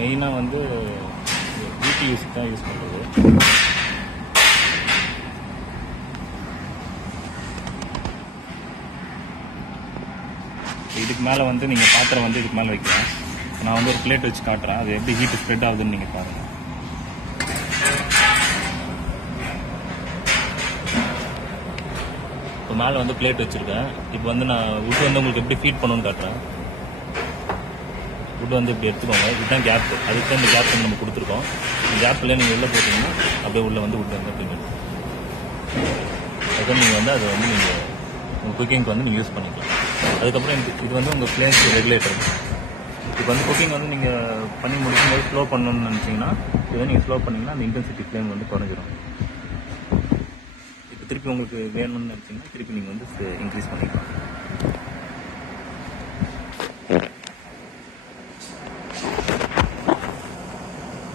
மெயினாக வந்து வீட்டு யூஸ்க்கு தான் யூஸ் பண்ணுறது. இதுக்கு மேலே வந்து நீங்கள் பாத்திரம் வந்து இதுக்கு மேலே வைக்கலாம். நான் வந்து ஒரு பிளேட் வச்சு காட்டுறேன், அது எப்படி ஹீட் ஸ்ப்ரெட் ஆகுதுன்னு நீங்கள் பாருங்கள். இப்போ மேலே வந்து பிளேட் வச்சுருக்கேன். இப்போ வந்து நான் வுட் வந்து உங்களுக்கு எப்படி ஃபீட் பண்ணணும்னு காட்டுறேன். வுட் வந்து இப்படி எடுத்துக்கோங்க, இதுதான் கேப். அதுக்கு தான் இந்த கேப் வந்து நம்ம கொடுத்துருக்கோம். இந்த கேப்பில் நீங்கள் உள்ளே போட்டிங்கன்னா அப்படியே உள்ளே வந்து வுட் வந்து அப்படி அதுக்கு நீங்கள் வந்து அதை வந்து நீங்கள் உங்கள் குக்கிங்க்கு வந்து நீங்கள் யூஸ் பண்ணிக்கலாம். அதுக்கப்புறம் இது வந்து உங்கள் ஃப்ளேம்ஸ் ரெகுலேட்டர். இப்போ வந்து குக்கிங் வந்து நீங்கள் பண்ணி முடிக்கும்போது ஸ்லோ பண்ணணும்னு நினச்சிங்கன்னா இதை நீங்கள் ஸ்லோ பண்ணிங்கன்னா அந்த இன்டென்சிட்டி ஃப்ளேம் வந்து குறைஞ்சிரும். இப்போ திருப்பி உங்களுக்கு வேணும்னு நினச்சிங்கன்னா திருப்பி நீங்கள் வந்து இன்க்ரீஸ் பண்ணிக்கலாம்.